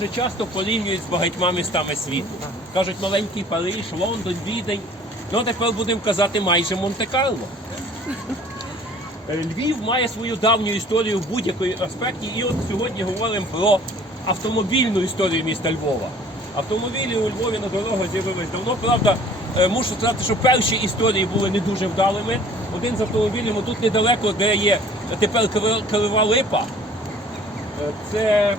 дуже часто порівнюють з багатьма містами світу. Кажуть, маленький Париж, Лондон, Відень. Ну, тепер будемо казати майже Монте-Карло. Львів має свою давню історію в будь-якій аспекті. І от сьогодні говоримо про автомобільну історію міста Львова. Автомобілі у Львові на дорогах з'явились давно. Правда, е, мушу сказати, що перші історії були не дуже вдалими. Один з автомобілів тут недалеко, де є тепер Кри- Крива Липа. Е, Це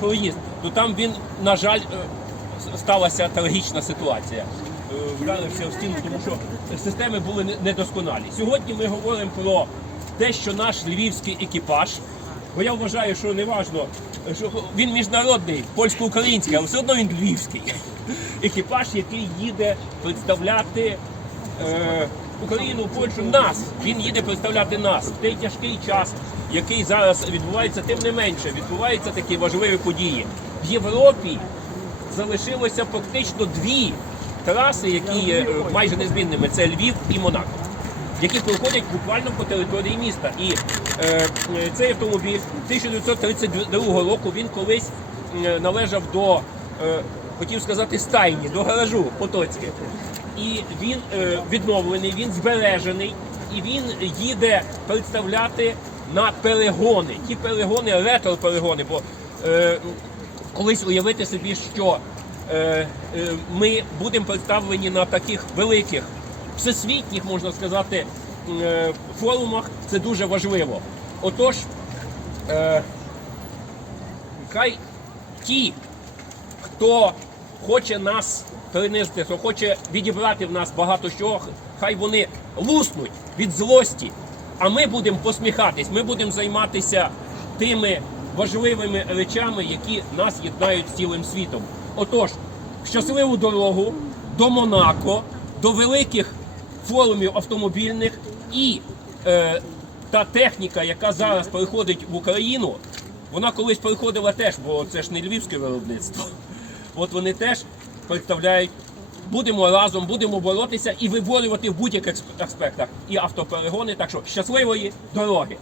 проїзд. То там він, на жаль, е, сталася трагічна ситуація. Е, в стіну, тому що системи були недосконалі. Сьогодні ми говоримо про те, що наш львівський екіпаж, бо я вважаю, що не важно, що він міжнародний, польсько-український, але все одно він львівський. Екіпаж, який їде представляти е, Україну, Польщу, нас. Він їде представляти нас в той тяжкий час, який зараз відбувається, тим не менше, відбуваються такі важливі події. В Європі залишилося практично дві траси, які є е, майже незмінними: це Львів і Монако, які проходять буквально по території міста. І е, цей автомобіль 1932 року він колись е, належав до, е, хотів сказати, стайні, до гаражу Потоцьке. І він е, відновлений, він збережений, і він їде представляти на перегони. Ті перегони, ретро-перегони, бо е, колись уявити собі, що е, е, ми будемо представлені на таких великих, всесвітніх, можна сказати, е, форумах, це дуже важливо. Отож, е, хай ті, хто хоче нас принизити, хто хоче відібрати в нас багато чого, хай вони луснуть від злості, а ми будемо посміхатись, ми будемо займатися тими важливими речами, які нас єднають з цілим світом. Отож, щасливу дорогу до Монако, до великих форумів автомобільних і е, та техніка, яка зараз переходить в Україну, вона колись переходила теж, бо це ж не львівське виробництво. От вони теж представляють. Будемо разом, будемо боротися і виборювати в будь-яких аспектах і автоперегони. Так що щасливої дороги!